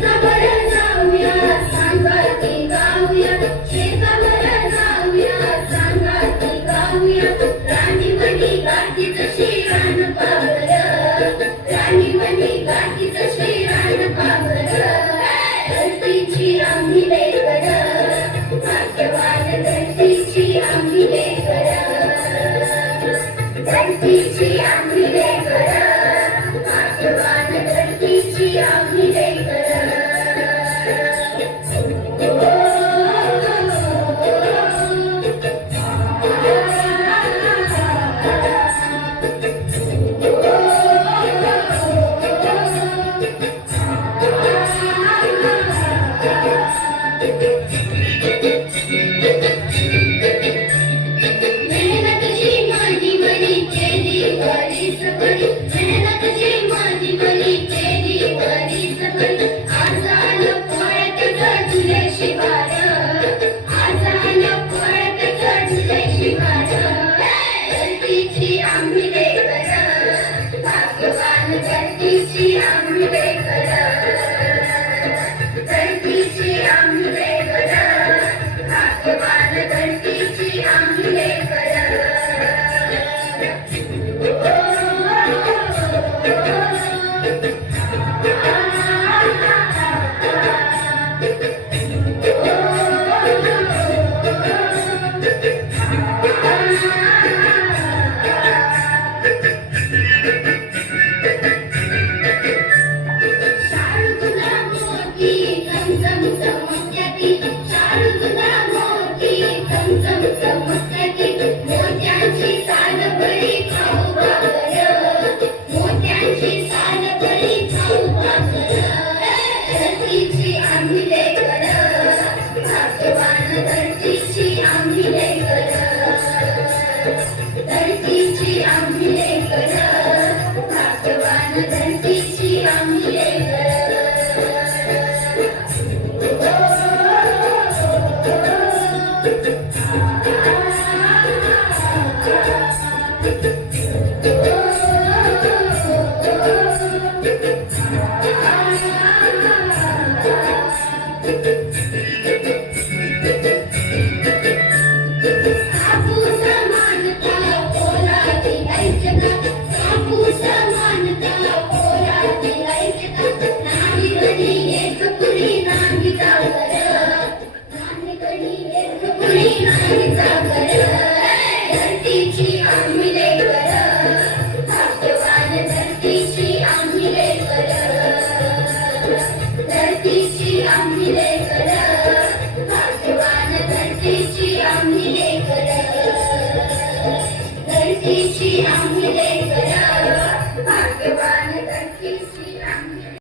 शेतावर जाऊया सांगाती गाऊया शेतावर जाऊया सांगाती गाऊया राणी म्हणी गाती जशी रान पावर राणी म्हणी गाती जशी रान पावर धरतीची आम्ही लेकर भाग्यवान धरतीची आम्ही लेकर धरतीची आम्ही लेकर भाग्यवान धरतीची आम्ही लेकर धरतीची आम्ही लेकर धरतीची आम्ही लेकर भाग्यवान धरतीची आम्ही लेकर धरतीची आम्ही लेकर भाग्यवान धरतीची आम्ही लेकर धरतीची आम्ही लेकर भाग्यवान धरतीची आम्ही लेकर धरतीची आम्ही लेकर भाग्यवान धरतीची आम्ही लेकर धरतीची आम्ही